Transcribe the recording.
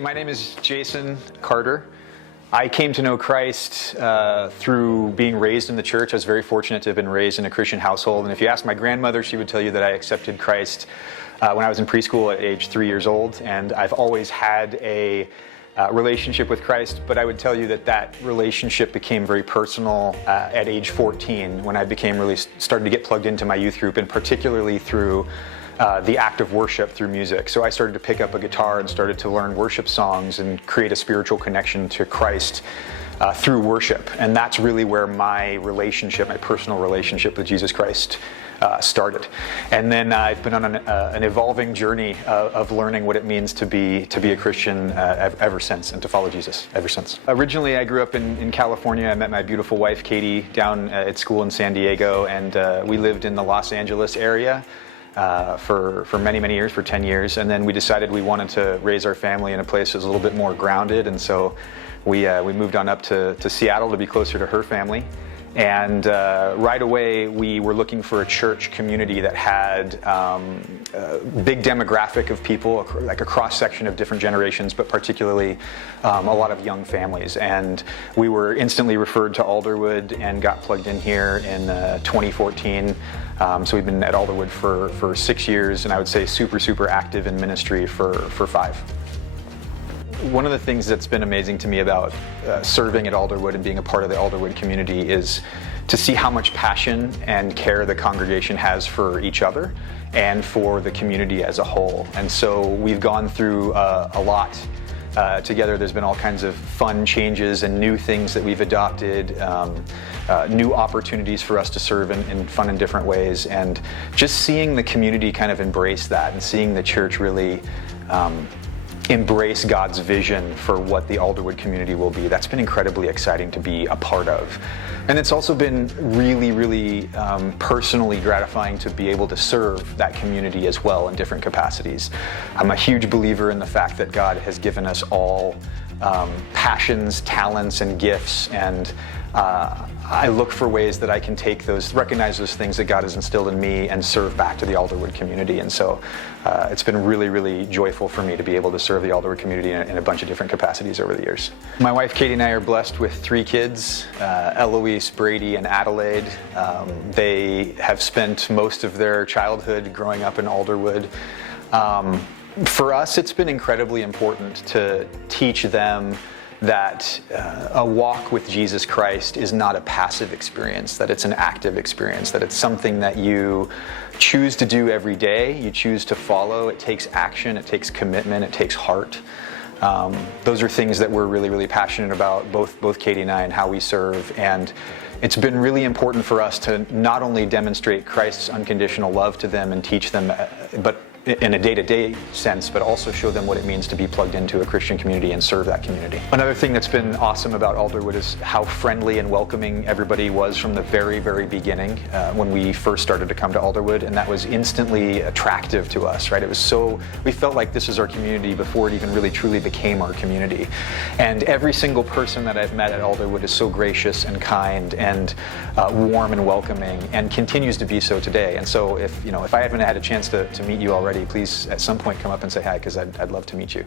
my name is Jason Carter. I came to know Christ through being raised in the church. I was very fortunate to have been raised in a Christian household. And if you ask my grandmother, she would tell you that I accepted Christ when I was in preschool at age 3 years old. And I've always had a relationship with Christ, but I would tell you that that relationship became very personal at age 14 when I started to get plugged into my youth group, and particularly through the act of worship through music. So I started to pick up a guitar and started to learn worship songs and create a spiritual connection to Christ through worship. And that's really where my personal relationship with Jesus Christ started. And then I've been on an evolving journey of learning what it means to be a Christian ever since, and to follow Jesus ever since. Originally, I grew up in California. I met my beautiful wife, Katie, down at school in San Diego, and we lived in the Los Angeles area for many years, for 10 years. And then we decided we wanted to raise our family in a place that was a little bit more grounded, and so we moved on up to Seattle to be closer to her family. And right away, we were looking for a church community that had a big demographic of people, like a cross-section of different generations, but particularly a lot of young families. And we were instantly referred to Alderwood and got plugged in here in 2014. So we've been at Alderwood for 6 years, and I would say super active in ministry for 5. One of the things that's been amazing to me about serving at Alderwood and being a part of the Alderwood community is to see how much passion and care the congregation has for each other and for the community as a whole. And so we've gone through a lot together. There's been all kinds of fun changes and new things that we've adopted, new opportunities for us to serve in fun and different ways. And just seeing the community kind of embrace that, and seeing the church really embrace God's vision for what the Alderwood community will be. That's been incredibly exciting to be a part of. And it's also been really personally gratifying to be able to serve that community as well in different capacities. I'm a huge believer in the fact that God has given us all passions, talents, and gifts, and I look for ways that I can recognize those things that God has instilled in me and serve back to the Alderwood community. And so it's been really joyful for me to be able to serve the Alderwood community in a bunch of different capacities over the years. My wife Katie and I are blessed with 3 kids, Eloise, Brady, and Adelaide. They have spent most of their childhood growing up in Alderwood. For us, it's been incredibly important to teach them that a walk with Jesus Christ is not a passive experience, that it's an active experience, that it's something that you choose to do every day, you choose to follow. It takes action, it takes commitment, it takes heart. Those are things that we're really passionate about, both Katie and I, and how we serve. And it's been really important for us to not only demonstrate Christ's unconditional love to them and teach them, but in a day-to-day sense, but also show them what it means to be plugged into a Christian community and serve that community. Another thing that's been awesome about Alderwood is how friendly and welcoming everybody was from the very beginning when we first started to come to Alderwood, and that was instantly attractive to us, right? We felt like this is our community before it even really truly became our community. And every single person that I've met at Alderwood is so gracious and kind and warm and welcoming, and continues to be so today. And so if I haven't had a chance to meet you already, please at some point come up and say hi, because I'd love to meet you.